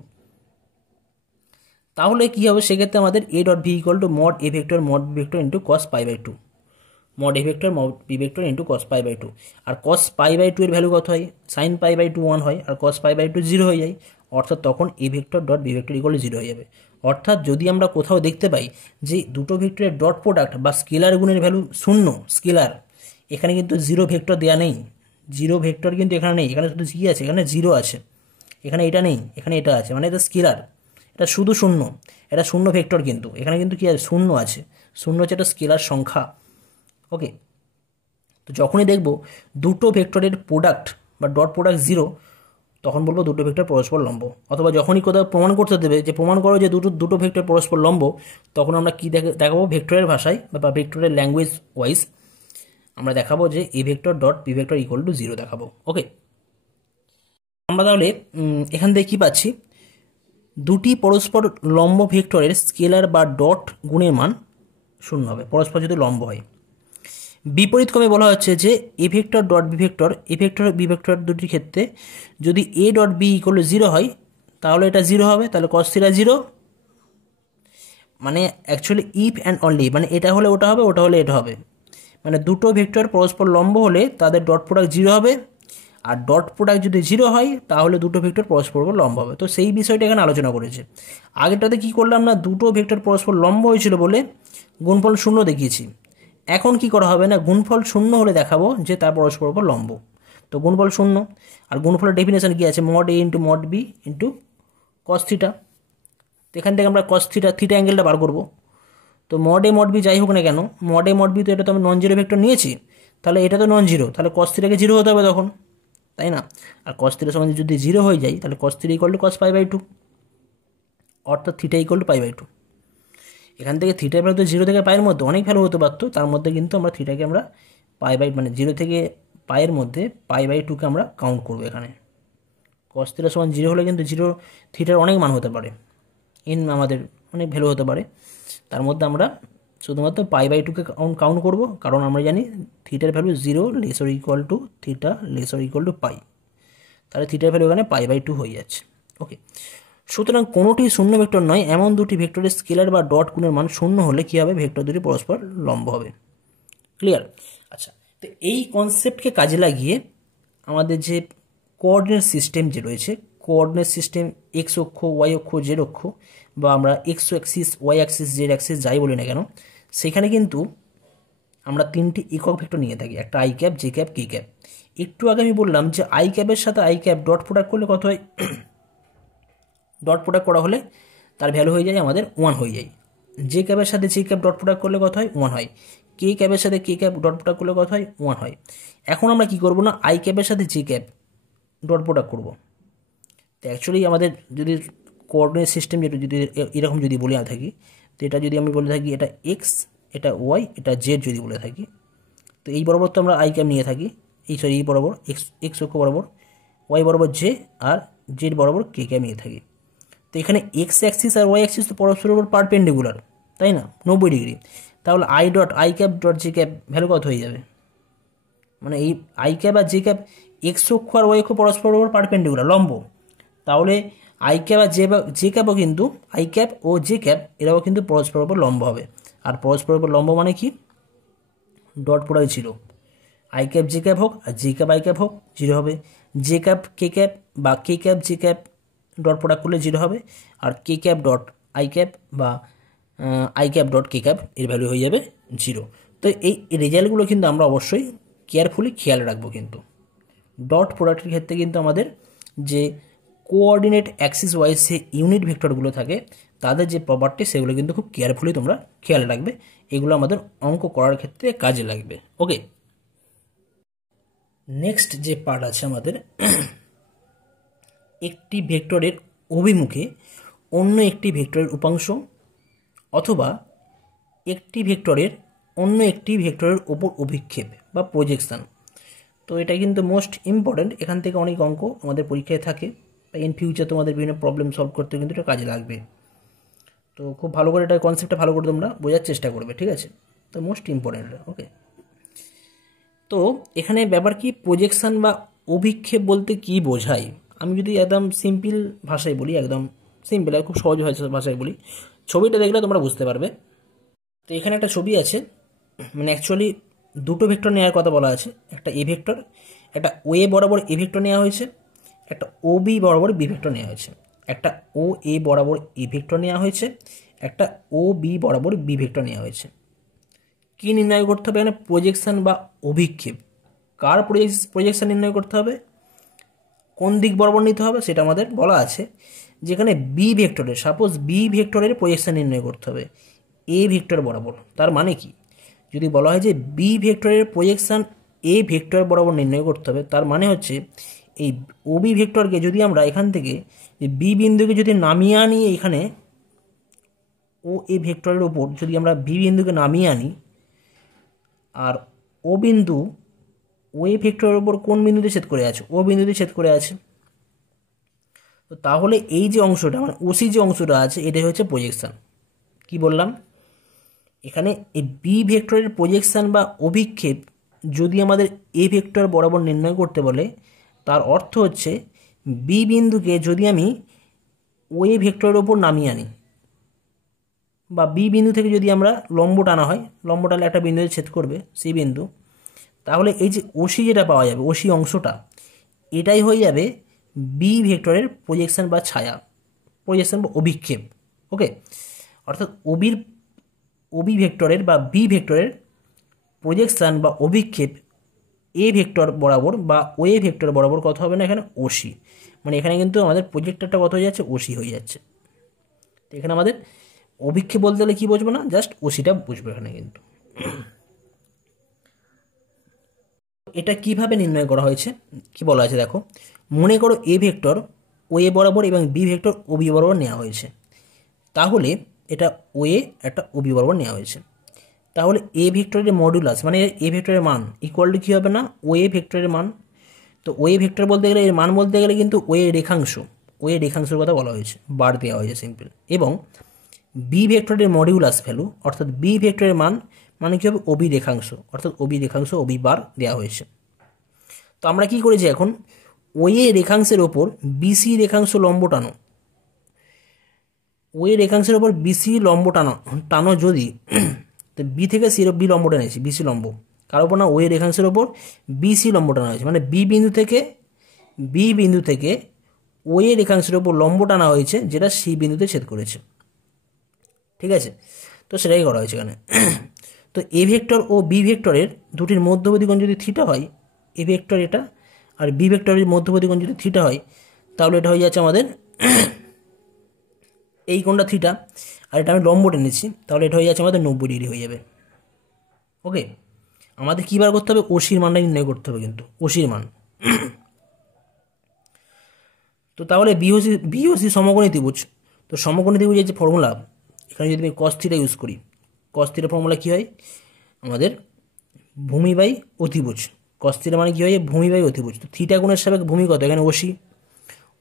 তাহলে কি হবে, সেক্ষেত্রে আমাদের a dot v equal to mod A vector mod B vector into cos π/2, mod A vector mod B vector into cos π/2। আর কস π/2 এর ভ্যালু কত হয়, সাইন π/2 1 হয়, আর কস π/2 0 হয়ে যায়, অর্থাৎ তখন A vector dot B vector equal to 0 হয়ে যাবে। অর্থাৎ যদি আমরা কোথাও দেখতে পাই যে দুটো ভেক্টরের ডট প্রোডাক্ট বা স্কেলার গুণের ভ্যালু 0, স্কেলার, এখানে কিন্তু 0 ভেক্টর দেওয়া নেই, 0 ভেক্টর কিন্তু এখানে নেই, এখানে শুধু কি আছে, এখানে 0 আছে, এখানে এটা নেই, এখানে এটা আছে, মানে এটা স্কেলার, এটা শুধু 0, এটা 0 ভেক্টর, কিন্তু এখানে কিন্তু কি আছে, 0 আছে, 0 হচ্ছে একটা স্কেলার সংখ্যা। ওকে, তো যখনই দেখব দুটো ভেক্টরের প্রোডাক্ট বা ডট প্রোডাক্ট 0, তখন বলবো দুটো ভেক্টর পরস্পর লম্ব। অথবা যখনই কোথাও প্রমাণ করতে দেবে যে প্রমাণ করো যে দুটো ভেক্টর পরস্পর লম্ব, তখন আমরা কি দেখাবো, ভেক্টরের ভাষায় বা ভেক্টরের ল্যাঙ্গুয়েজ ওয়াইজ আমরা দেখাবো যে A vector dot B vector equal to 0 দেখাবো। ওকে, আমরা তাহলে এখান থেকে কি পাচ্ছি, দুটি পরস্পর লম্ব ভেক্টরের স্কেলার বা ডট গুণের মান 0 হবে, পরস্পর যদি লম্ব হয়। বিপরীতক্রমে বলা হচ্ছে যে A vector dot B vector, A vector B vector দুটির ক্ষেত্রে যদি A dot B equal to 0 হয়, তাহলে এটা 0 হবে, তাহলে cos θ 0, মানে অ্যাকচুয়ালি ইফ অ্যান্ড অনলি, মানে এটা হলে ওটা হবে, ওটা হলে এটা হবে, মানে দুটো ভেক্টর পরস্পর লম্ব হলে তাদের ডট প্রোডাক্ট 0 হবে, আর ডট প্রোডাক্ট যদি 0 হয় তাহলে দুটো ভেক্টর পরস্পর লম্ব হবে। তো সেই বিষয়টা এখানে আলোচনা করেছে। আগেরটাতে কি করলাম না, দুটো ভেক্টর পরস্পর লম্ব হয়েছিল বলে গুণফল 0 দেখিয়েছি, এখন কি করা হবে না, গুণফল 0 হলে দেখাবো যে তার পরস্পর লম্ব। তো গুণফল 0, আর গুণফলের ডেফিনেশন কি আছে, মড এ into mod B into cos theta. তো এখান থেকে আমরা কস থিটা অ্যাঙ্গেলটা বার করবো। তো মড এ মড বি যাই হোক না কেন, মড এ মড বি তো এটা তো আমি নন জিরো ভেক্টর নিয়েছি, তাহলে এটা তো নন জিরো, তাহলে কস থিটাকে 0 হতে হবে তখন, তাই না। আর কস থিটার সমান যদি 0 হয়ে যায় তাহলে cos theta equal to cos π/2, অর্থাৎ থিটা ইকুয়াল টু π/2। এখান থেকে থিটার ভ্যালু তো 0 থেকে পায়ের মধ্যে অনেক ভ্যালু হতে পারতো, তার মধ্যে কিন্তু আমরা থিটাকে আমরা মানে 0 থেকে পায়ের মধ্যে π/2কে আমরা কাউন্ট করবো এখানে। কস থিটা সমান 0 হলে কিন্তু 0 থিটার অনেক মান হতে পারে, আমাদের অনেক ভ্যালু হতে পারে, তার মধ্যে আমরা শুধুমাত্র π/2কে কাউন্ট করবো, কারণ আমরা জানি থিটার value 0 less or equal to theta less or equal to pi, তাহলে থিটার ভ্যালু এখানে π/2 হয়ে যাচ্ছে। ওকে, সুতরাং কোনোটি শূন্য ভেক্টর নয় এমন দুটি ভেক্টরের স্কেলার বা ডট গুণের মান 0 হলে কী হবে, ভেক্টর দুটি পরস্পর লম্ব হবে। ক্লিয়ার? আচ্ছা, তো এই কনসেপ্টকে কাজে লাগিয়ে আমাদের যে কোঅর্ডিনেট সিস্টেম যে রয়েছে, কোঅর্ডিনেট সিস্টেম এক্স অক্ষ, ওয়াই অক্ষ, জেড অক্ষ, বা আমরা X axis, Y axis, Z axis যাই বলি না কেন, সেখানে কিন্তু আমরা 3টি একক ভেক্টর নিয়ে থাকি, একটা I cap, j cap, k cap. একটু আগে আমি বললাম যে আই ক্যাপের সাথে আই ক্যাপ ডট প্রোডাক্ট করলে কত হয়, ডট প্রোডাক্ট করা হলে তার ভ্যালু হয়ে যায় আমাদের 1 হয়ে যায়। জে ক্যাপের সাথে জে ক্যাপ ডট প্রোডাক্ট করলে কত হয়, 1 হয়। কে ক্যাপের সাথে কে ক্যাপ ডট প্রোডাক্ট করলে কত হয়, 1 হয়। এখন আমরা কি করব না, আই ক্যাপের সাথে জে ক্যাপ ডট প্রোডাক্ট করব। তো অ্যাকচুয়ালি আমাদের যদি কোঅর্ডিনেট সিস্টেম যেটা যদি এরকম যদি বলে থাকি, তো এটা যদি আমি বলে থাকি এটা এক্স, এটা ওয়াই, এটা জেড যদি বলে থাকি, তো এই বরাবর তো আমরা আই ক্যাপ নিয়ে থাকি, এই বরাবর এক্স অক্ষ বরাবর, ওয়াই বরাবর জে, আর জেড বরাবর কে ক্যাপ নিয়ে থাকি। তো এখানে এক্স অ্যাক্সিস আর ওয়াই অ্যাক্সিস তো পরস্পরের উপর পারপেন্ডিকুলার, তাই না, 90 ডিগ্রি। তাহলে I cap dot J cap value কত হয়ে যাবে, মানে এই আই ক্যাপ আর জে ক্যাপ এক্স অক্ষ আর ওয়াই অক্ষ পরস্পরের উপর পারপেন্ডিকুলার, লম্ব। তাহলে আই ক্যাপ আর জে ক্যাপও কিন্তু, আই ক্যাপ ও জে ক্যাপ এরাও কিন্তু পরস্পরের উপর লম্ব হবে। আর পরস্পরের উপর লম্ব মানে কি, dot product 0। I cap j cap হোক আর জে ক্যাপ আই ক্যাপ হোক 0 হবে। জে ক্যাপ কে ক্যাপ বা k cap j cap dot product করলে 0 হবে। আর k cap dot I cap বা i cap dot K cap এর ভ্যালু হয়ে যাবে 0। তো এই রেজাল্টগুলো কিন্তু আমরা অবশ্যই কেয়ারফুলি খেয়াল রাখবো। কিন্তু ডট প্রোডাক্টের ক্ষেত্রে কিন্তু আমাদের যে কোঅর্ডিনেট অ্যাক্সিস ওয়াইজ যে ইউনিট ভেক্টরগুলো থাকে তাদের যে প্রপার্টি সেগুলো কিন্তু খুব কেয়ারফুলি তোমরা খেয়াল রাখবে। এগুলো আমাদের অঙ্ক করার ক্ষেত্রে কাজে লাগবে। ওকে, নেক্সট যে পার্ট আছে আমাদের, একটি ভেক্টরের অভিমুখে অন্য একটি ভেক্টরের উপাংশ অথবা একটি ভেক্টরের অন্য একটি ভেক্টরের ওপর অভিক্ষেপ বা প্রজেকশন। তো এটা কিন্তু মোস্ট ইম্পর্ট্যান্ট, এখান থেকে অনেক অঙ্ক আমাদের পরীক্ষায় থাকে, বা ইন ফিউচার তোমাদের বিভিন্ন প্রবলেম সলভ করতে কিন্তু এটা কাজে লাগবে। তো খুব ভালো করে এটা কনসেপ্টটা ভালো করে তোমরা বোঝার চেষ্টা করবে, ঠিক আছে। তো মোস্ট ইম্পর্ট্যান্ট। ওকে, তো এখানে ব্যাপার কি, প্রজেকশন বা অভিক্ষেপ বলতে কি বোঝায়, আমি যদি একদম সিম্পল ভাষায় বলি, একদম সিম্পল খুব সহজ ভাষায় বলি, ছবিটা দেখলে তোমরা বুঝতে পারবে। তো এখানে একটা ছবি আছে, মানে অ্যাকচুয়ালি দুটো ভেক্টর নেওয়ার কথা বলা আছে, একটা এ ভেক্টর, একটা ও এ বরাবর এ ভেক্টর নেওয়া হয়েছে, একটা ও বি বরাবর বি ভেক্টর নেওয়া হয়েছে, একটা ও এ বরাবর এ ভেক্টর নেওয়া হয়েছে, একটা ও বি বরাবর বি ভেক্টর নেওয়া হয়েছে। কি নির্ণয় করতে হবে এখানে, প্রজেকশন বা অভিক্ষেপ। কার প্রজেকশন নির্ণয় করতে হবে, কোন দিক বরাবর নিতে হবে সেটা আমাদের বলা আছে। যেখানে বি ভেক্টরের, সাপোজ বি ভেক্টরের প্রজেকশন নির্ণয় করতে হবে এ ভেক্টর বরাবর। তার মানে কি, যদি বলা হয় যে বি ভেক্টরের প্রজেকশন এ ভেক্টর বরাবর নির্ণয় করতে হবে, তার মানে হচ্ছে এই ও বি ভেক্টরকে যদি আমরা এখান থেকে বি বিন্দুকে যদি নামিয়ে আনি, এখানে ও এ ভেক্টরের ওপর যদি আমরা বি বিন্দুকে নামিয়ে আনি, আর ও বিন্দু ও এ ভেক্টরের ওপর কোন বিন্দুতে ছেদ করে আছে, ও বিন্দুতে ছেদ করে আছে। তো তাহলে এই যে অংশটা মানে ওসি যে অংশটা আছে এটাই হচ্ছে প্রজেকশন। কি বললাম, এখানে এই বি ভেক্টরের প্রজেকশন বা অভিক্ষেপ যদি আমাদের এ ভেক্টর বরাবর নির্ণয় করতে বলে, তার অর্থ হচ্ছে বি বিন্দুকে যদি আমি ও এ ভেক্টরের ওপর নামিয়ে আনি, বা বি বিন্দু থেকে যদি আমরা লম্ব টানা হয়, লম্ব টানলে একটা বিন্দুতে ছেদ করবে সেই বিন্দু, তাহলে এই যে ওসি যেটা পাওয়া যাবে, ওসি অংশটা, এটাই হয়ে যাবে বি ভেক্টরের প্রজেকশন বা ছায়া, প্রজেকশন বা অভিক্ষেপ। ওকে, অর্থাৎ ওবি ভেক্টরের বা বি ভেক্টরের প্রজেকশন বা অভিক্ষেপ এ ভেক্টর বরাবর বা ও এ ভেক্টর বরাবর কত হবে না, এখানে ওসি, মানে এখানে কিন্তু আমাদের প্রজেক্টরটা কত হয়ে যাচ্ছে, ওসি হয়ে যাচ্ছে। তো এখানে আমাদের অভিক্ষেপ বলতে গেলে কী বুঝবো না, জাস্ট ওসিটা বুঝবো এখানে। কিন্তু এটা কিভাবে নির্ণয় করা হয়েছে, কি বলা আছে দেখো, মনে করো এ ভেক্টর ও এ বরাবর এবং বি ভেক্টর ও বি বরাবর নেওয়া হয়েছে। তাহলে এটা ও এ, একটা ও বি বরাবর নেওয়া হয়েছে। তাহলে এ ভেক্টরের মডুলাস মানে এ ভেক্টরের মান ইকুয়াল টু কী হবে না, ও এ ভেক্টরের মান। তো ও এ ভেক্টর বলতে গেলে এর মান বলতে গেলে কিন্তু ও এ রেখাংশ, ও এ রেখাংশের কথা বলা হয়েছে, বার দেওয়া হয়েছে সিম্পল। এবং বি ভেক্টরের মডিউলাস ভ্যালু অর্থাৎ বি ভেক্টরের মান মানে কী হবে, ওবি রেখাংশ, অর্থাৎ ওবি রেখাংশ ওবি বার দেওয়া হয়েছে। তো আমরা কি করেছি এখন, ও এ রেখাংশের ওপর বিসি রেখাংশ লম্ব টানো, ও এ রেখাংশের ওপর বিসি লম্ব টানো যদি, তো বি থেকে সি বি লম্ব টানেছি, বিসি লম্ব কার ওপর না, ও এ রেখাংশের ওপর বিসি লম্ব টানা হয়েছে, মানে বি বিন্দু থেকে ও এ রেখাংশের ওপর লম্ব টানা হয়েছে যেটা সি বিন্দুতে ছেদ করেছে। ঠিক আছে, তো সেটাই করা হয়েছে এখানে। তো এ ভেক্টর ও বি ভেক্টরের দুটির মধ্যবর্তী কোণ যদি থিটা হয়, এ ভেক্টর এটা আর বি ভেক্টরের মধ্যবর্তী কোণ যদি থিটা হয়, তাহলে এটা হয়ে যাচ্ছে আমাদের এই কোণটা থিটা, আর এটা আমি লম্ব টেনেছি, তাহলে এটা হয়ে যাচ্ছে আমাদের 90 ডিগ্রি হয়ে যাবে। ওকে, আমাদের কী বার করতে হবে, ওসির মানটা নির্ণয় করতে হবে, কিন্তু ওসির মান। তো তাহলে বিওসি সমকোণী ত্রিভুজ। তো সমকোণী ত্রিভুজের যে ফর্মুলা, এখানে যদি আমি cos থিটা ইউজ করি, cos থিটার ফর্মুলা কী হয় আমাদের ভূমি বাই অতিভুজ। cos থিটা মানে কী হয় ভূমি বাই অতিভুজ। তো থিটা গুণের সাপেক্ষে ভূমি কত, এখানে অসি,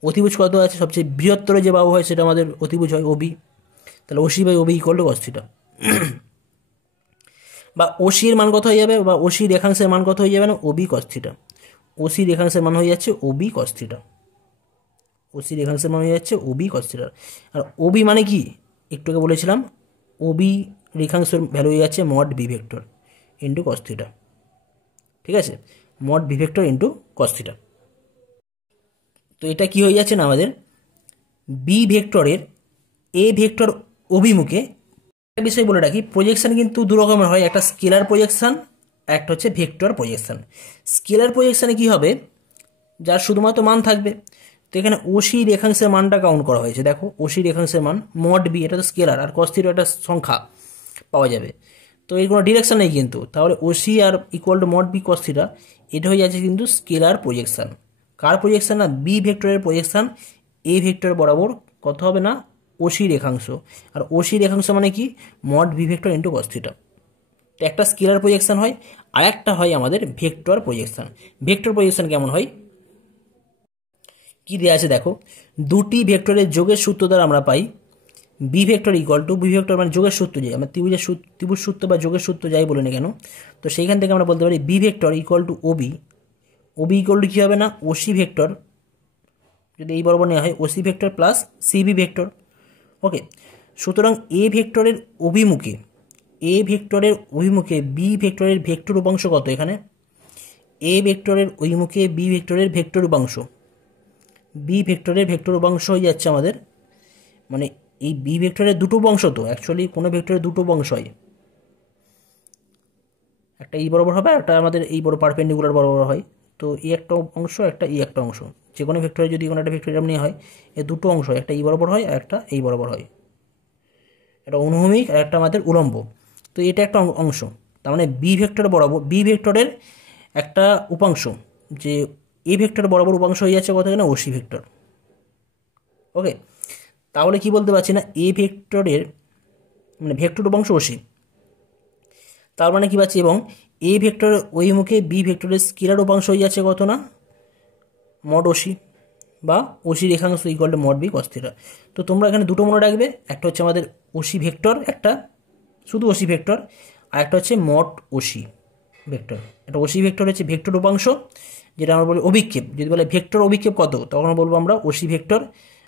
অতিভুজ কত আছে, সবচেয়ে বৃহত্তর যে বাহু হয় সেটা আমাদের অতিভুজ হয় ওবি। তাহলে OC by OB equal to cos theta. বা ওসি এর মান কত হয়ে যাবে, বা ওসি রেখাংশের মান কত হয়ে যাবে না, ওবি cos থিটা। ওসি রেখাংশের মান হয়ে যাচ্ছে ওবি cos থিটা। ওসি রেখাংশের মান হয়ে যাচ্ছে ওবি cos থিটা। আর ওবি মানে কি, একটু আগে বলেছিলাম, ওবি রেখাংশের ভ্যালু হয়ে যাচ্ছে mod B vector into cos theta. ঠিক আছে, mod B vector into cos theta. তো এটা কি হয়ে যাচ্ছে না আমাদের বি ভেক্টরের এ ভেক্টর অভিমুখে। একটা বিষয় বলে রাখি, প্রজেকশন কিন্তু দু রকমের হয়, একটা স্কেলার প্রজেকশন, একটা হচ্ছে ভেক্টর প্রজেকশন। স্কেলার প্রজেকশনে কি হবে, যার শুধুমাত্র মান থাকবে। তো এখানে ওসি রেখাংশের মানটা কাউন্ট করা হয়েছে, দেখো ওসি রেখাংশের মান মড বি, এটা তো স্কেলার, আর cos থিটা একটা সংখ্যা পাওয়া যাবে। তো এর কোনো ডিরেকশন নেই কিন্তু, তাহলে ওসি আর equal to mod B cos theta, এটা হয়ে যাচ্ছে কিন্তু স্কেলার প্রজেকশন। কার প্রজেকশন না, বি ভেক্টরের প্রজেকশন এ ভেক্টর বরাবর কত হবে না, ওসি রেখাংশ। আর ওসি রেখাংশ মানে কি, mod B vector into cos theta. তো একটা স্কেলার প্রজেকশন হয়, আর একটা হয় আমাদের ভেক্টর প্রজেকশন। ভেক্টর প্রজেকশন কেমন হয়, কি দেওয়া আছে দেখো, দুটি ভেক্টরের যোগের সূত্র দ্বারা আমরা পাই b vector equal to, b vector মানে যোগের সূত্র, যে আমরা ত্রিভুজ সূত্র বা যোগের সূত্র যাই বলি না কেন, তো সেইখান থেকে আমরা বলতে পারি b vector equal to OB. OB equal to কী হবে না, ওসি ভেক্টর, যদি এই বরাবর নেওয়া হয় OC vector plus CB vector. Okay, সুতরাং এ ভেক্টরের অভিমুখে, এ ভেক্টরের অভিমুখে বি ভেক্টরের ভেক্টর উপাংশ কত, এখানে এ ভেক্টরের অভিমুখে বি ভেক্টরের ভেক্টর উপাংশ, বি ভেক্টরের ভেক্টর উপাংশ হয়ে যাচ্ছে আমাদের, মানে এই বি ভেক্টরের দুটো বংশ, তো অ্যাকচুয়ালি কোনো ভেক্টরের দুটো বংশ হয়, একটা এই বরাবর হবে, একটা আমাদের এই বড় পারপেন্ডিকুলার বরাবর হয়। তো এই একটা অংশ, একটা এই একটা অংশ, যে কোনো ভেক্টরে যদি কোনো একটা ভেক্টর নেওয়া হয়, এই দুটো অংশ, একটা এই বরাবর হয় আর একটা এই বরাবর হয়, একটা অনুভূমিক আর একটা আমাদের উলম্ব। তো এটা একটা অংশ, তার মানে বি ভেক্টর বরাবর, বি ভেক্টরের একটা উপাংশ, যে এ ভেক্টর বরাবর উপাংশ হয়ে যাচ্ছে কত, না ওসি ভেক্টর। ওকে, তাহলে কি বলতে পারছি না, এ ভেক্টরের মানে ভেক্টর উপাংশ ওসি, তার মানে কি পাচ্ছি, এবং এ ভেক্টর ওই মুখে বি ভেক্টরের স্কেলার উপাংশ হয়ে যাচ্ছে কত না, মড ওসি, বা ওসি রেখাংশ equal to mod B cos theta. তো তোমরা এখানে দুটো মনে রাখবে, একটা হচ্ছে আমাদের ওসি ভেক্টর, একটা শুধু ওসি ভেক্টর, আর একটা হচ্ছে মড ওসি ভেক্টর। একটা ওসি ভেক্টর হচ্ছে ভেক্টর উপাংশ, যেটা আমরা বলি অভিক্ষেপ। যদি বলে ভেক্টর অভিক্ষেপ কত, তখন বলবো আমরা ওসি ভেক্টর।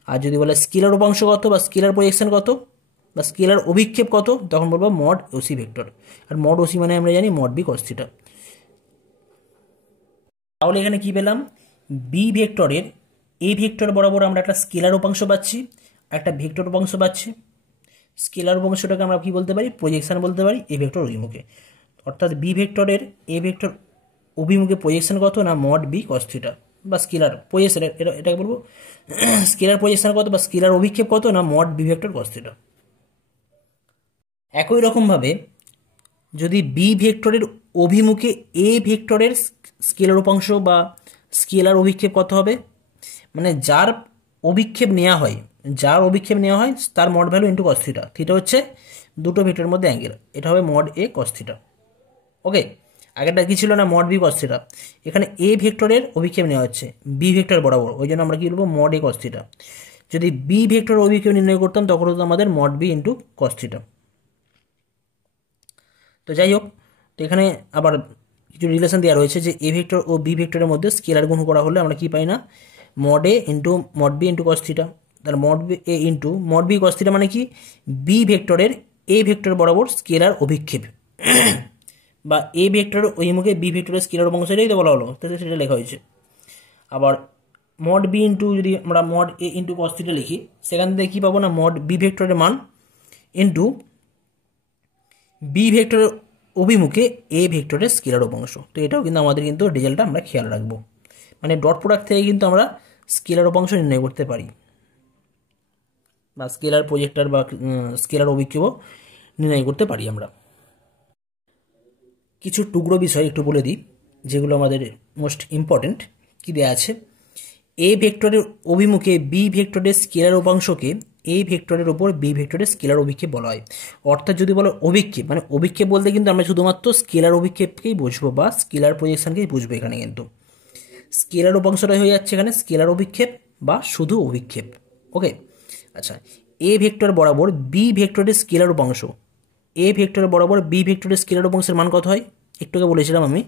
আর যদি বলে স্কেলার উপাংশ কত, বা স্কেলার প্রজেকশন কত, বা স্কেলার অভিক্ষেপ কত, তখন বলবো মড ওসি ভেক্টর। আর মড ওসি মানে আমরা জানি মড বি cos থিটা। তাহলে এখানে কি পেলাম, বি ভেক্টরের এ ভেক্টর বরাবর আমরা একটা স্কেলার উপাংশ পাচ্ছি, একটা ভেক্টর উপাংশ পাচ্ছি। স্কেলার উপাংশটাকে আমরা কি বলতে পারি, প্রজেকশন বলতে পারি এ ভেক্টর অভিমুখে। অর্থাৎ বি ভেক্টরের এ ভেক্টর অভিমুখে প্রজেকশন কত না, মড বি cos থিটা, বা স্কেলার প্রজেকশন, এটাকে বলবো স্কেলার প্রজেকশন কত, বা স্কেলার অভিক্ষেপ কত না, mod B vector cos theta. একই রকমভাবে যদি বি ভেক্টরের অভিমুখে এ ভেক্টরের স্কেলার উপাংশ বা স্কেলার অভিক্ষেপ কত হবে, মানে যার অভিক্ষেপ নেওয়া হয়, যার অভিক্ষেপ নেওয়া হয় তার mod value into cos theta. Theta হচ্ছে দুটো ভেক্টরের মধ্যে অ্যাঙ্গেল, এটা হবে মড এ cos থিটা। ওকে, আগেরটা কি ছিল না, মড বি cos থিটা। এখানে এ ভেক্টরের অভিক্ষেপ নেওয়া হচ্ছে বি ভেক্টর বরাবর, ওই জন্য আমরা কি বলবো, মড এ cos থিটা। যদি বি ভেক্টর অভিক্ষেপ নির্ণয় করতাম তখন হতো আমাদের mod B into cos theta. তো যাই হোক, তো এখানে আবার কিছু রিলেশন দেওয়া রয়েছে, যে এ ভেক্টর ও বি ভেক্টরের মধ্যে স্কেলার গুণ করা হলে আমরা কি পাই না, মড এ into mod B into cos theta. তাহলে mod b a into mod B cos theta মানে কি, বি ভেক্টরের এ ভেক্টর বরাবর স্কেলার অভিক্ষেপ, বা এ ভেক্টর ওই মুখে বি ভেক্টরের স্কেলার উপাংশ, এটাই তো বলা হলো, তাহলে সেটা লেখা হয়েছে। আবার মড বি ইন্টু যদি আমরা মড এ ইন্টু cos থিটা লিখি, সেখান থেকে কী পাবো না, মড বি ভেক্টরের মান ইন্টু বি ভেক্টরের অভিমুখে এ ভেক্টরের স্কেলার উপাংশ। তো এটাও কিন্তু আমাদের কিন্তু রেজাল্টটা আমরা খেয়াল রাখবো, মানে ডট প্রোডাক্ট থেকে কিন্তু আমরা স্কেলার উপাংশ নির্ণয় করতে পারি, বা স্কেলার প্রজেক্টর বা স্কেলার অভিক্ষেপও নির্ণয় করতে পারি আমরা। কিছু টুকরো বিষয় একটু বলে দিই, যেগুলো আমাদের মোস্ট ইম্পর্টেন্ট। কি দেওয়া আছে, এ ভেক্টরের অভিমুখে বি ভেক্টরের স্কেলার উপাংশকে এ ভেক্টরের ওপর বি ভেক্টরের স্কেলার অভিক্ষেপ বলা হয়। অর্থাৎ যদি বলো অভিক্ষেপ, মানে অভিক্ষেপ বলতে কিন্তু আমরা শুধুমাত্র স্কেলার অভিক্ষেপকেই বুঝবো বা স্কেলার প্রজেকশনকেই বুঝবো এখানে। কিন্তু স্কেলার উপাংশটাই হয়ে যাচ্ছে এখানে স্কেলার অভিক্ষেপ বা শুধু অভিক্ষেপ। ওকে, আচ্ছা, এ ভেক্টর বরাবর বি ভেক্টরের স্কেলার উপাংশ, এ ভেক্টর বরাবর বি ভেক্টরের স্কেলার উপাংশের মান কত হয়? একটু আগে বলেছিলাম আমি,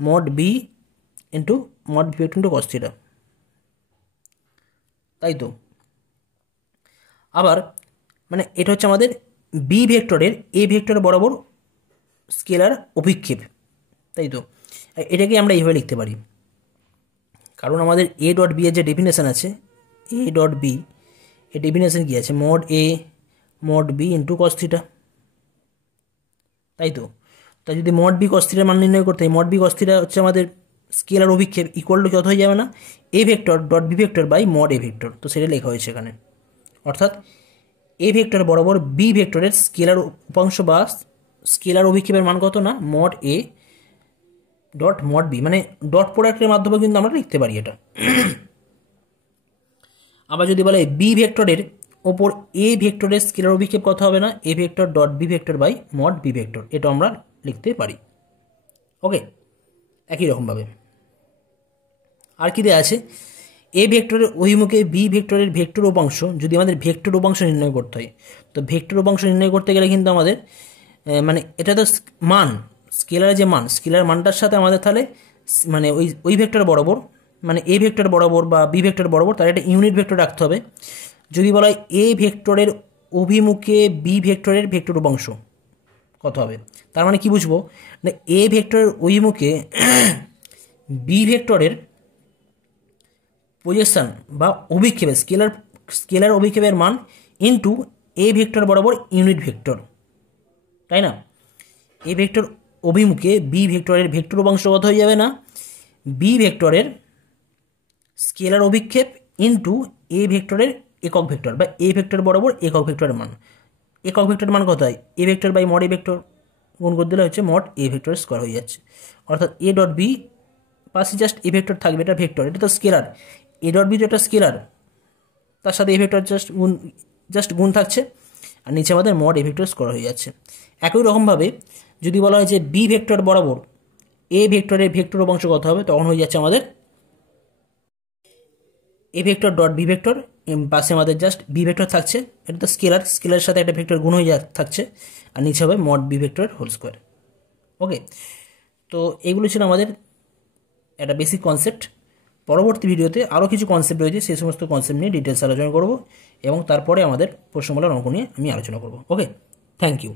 mod B into mod B vector into cos theta, তাই তো। আবার মানে এটা হচ্ছে আমাদের বি ভেক্টরের এ ভেক্টর বরাবর স্কেলার অভিক্ষেপ, তাই তো। এটাকে আমরা এইভাবে লিখতে পারি, কারণ আমাদের এ ডট বি এর যে ডেফিনেশন আছে, এ ডট বি এর ডেফিনেশন কী আছে? Mod A mod B into cos theta, তাই তো। তাই যদি মড বি কস থিটার মান নির্ণয় করতে হয়, মড বি কস থিটা হচ্ছে আমাদের স্কেলার অভিক্ষেপ, ইকুয়াল টু কত হয়ে যাবে না? A vector dot B vector by mod A vector, তো সেটা লেখা হয়েছে এখানে। অর্থাৎ এ ভেক্টর বরাবর বি ভেক্টরের স্কেলার উপাংশ বা স্কেলার অভিক্ষেপের মান কত না? Mod A dot mod B, মানে ডট প্রোডাক্টের মাধ্যমে কিন্তু আমরা লিখতে পারি এটা। আবার যদি বলে বি ভেক্টরের ওপর এ ভেক্টরের স্কেলার অভিক্ষেপ কত হবে না? A vector dot B vector by mod B vector, এটা আমরা লিখতে পারি। ওকে, একই রকমভাবে আর কি দেওয়া আছে? এ ভেক্টরের অভিমুখে বি ভেক্টরের ভেক্টর উপাংশ, যদি আমাদের ভেক্টর উপাংশ নির্ণয় করতে হয়, তো ভেক্টর উপাংশ নির্ণয় করতে গেলে কিন্তু আমাদের মানে এটা তো মান, স্কেলার যে মান, স্কেলার মানটার সাথে আমাদের তাহলে মানে ওই ভেক্টর বরাবর, মানে এ ভেক্টর বরাবর বা বি ভেক্টর বরাবর তার একটা ইউনিট ভেক্টর রাখতে হবে। যদি বলা হয় এ ভেক্টরের অভিমুখে বি ভেক্টরের ভেক্টর উপাংশ কত হবে, তার মানে কি বুঝবো না? এ ভেক্টরের অভিমুখে বি ভেক্টরের প্রজেকশন বা অভিক্ষেপের স্কেলার অভিক্ষেপের মান ইন্টু এ ভেক্টর বরাবর ইউনিট ভেক্টর, তাই না? এ ভেক্টর অভিমুখে বি ভেক্টরের ভেক্টর উপাংশ কত হয়ে যাবে না? বি ভেক্টরের স্কেলার অভিক্ষেপ ইন্টু এ ভেক্টরের একক ভেক্টর বা এ ভেক্টর বরাবর একক ভেক্টরের মান। একক ভেক্টরের মান কত হয়? A vector by mod A vector গুণ করে দিলে হচ্ছে মড এ ভেক্টর স্কোয়ার হয়ে যাচ্ছে। অর্থাৎ এ ডট বি পাশে জাস্ট এ ভেক্টর থাকবে, এটা ভেক্টর, এটা তো স্কেলার, এ ডট বি তো একটা স্কেলার, তার সাথে এ ভেক্টর জাস্ট গুণ থাকছে, আর নিচে আমাদের মড এ ভেক্টর স্কোয়ার হয়ে যাচ্ছে। একই রকমভাবে যদি বলা হয় যে বি ভেক্টর বরাবর এ ভেক্টরের ভেক্টর উপাংশ কত হবে, তখন হয়ে যাচ্ছে আমাদের A vector dot B vector, পাশে আমাদের জাস্ট বি ভেক্টর থাকছে, এটা তো স্কেলার, স্কেলারের সাথে একটা ভেক্টর গুণ হয়ে থাকছে, আর নিচে হবে mod B vector whole square. Okay, তো এগুলো ছিল আমাদের একটা বেসিক কনসেপ্ট। পরবর্তী ভিডিওতে আরও কিছু কনসেপ্ট রয়েছে, সেই সমস্ত কনসেপ্ট নিয়ে ডিটেলস আলোচনা করব, এবং তারপরে আমাদের প্রশ্নমালার অঙ্ক নিয়ে আমি আলোচনা করব। ওকে, থ্যাংক ইউ।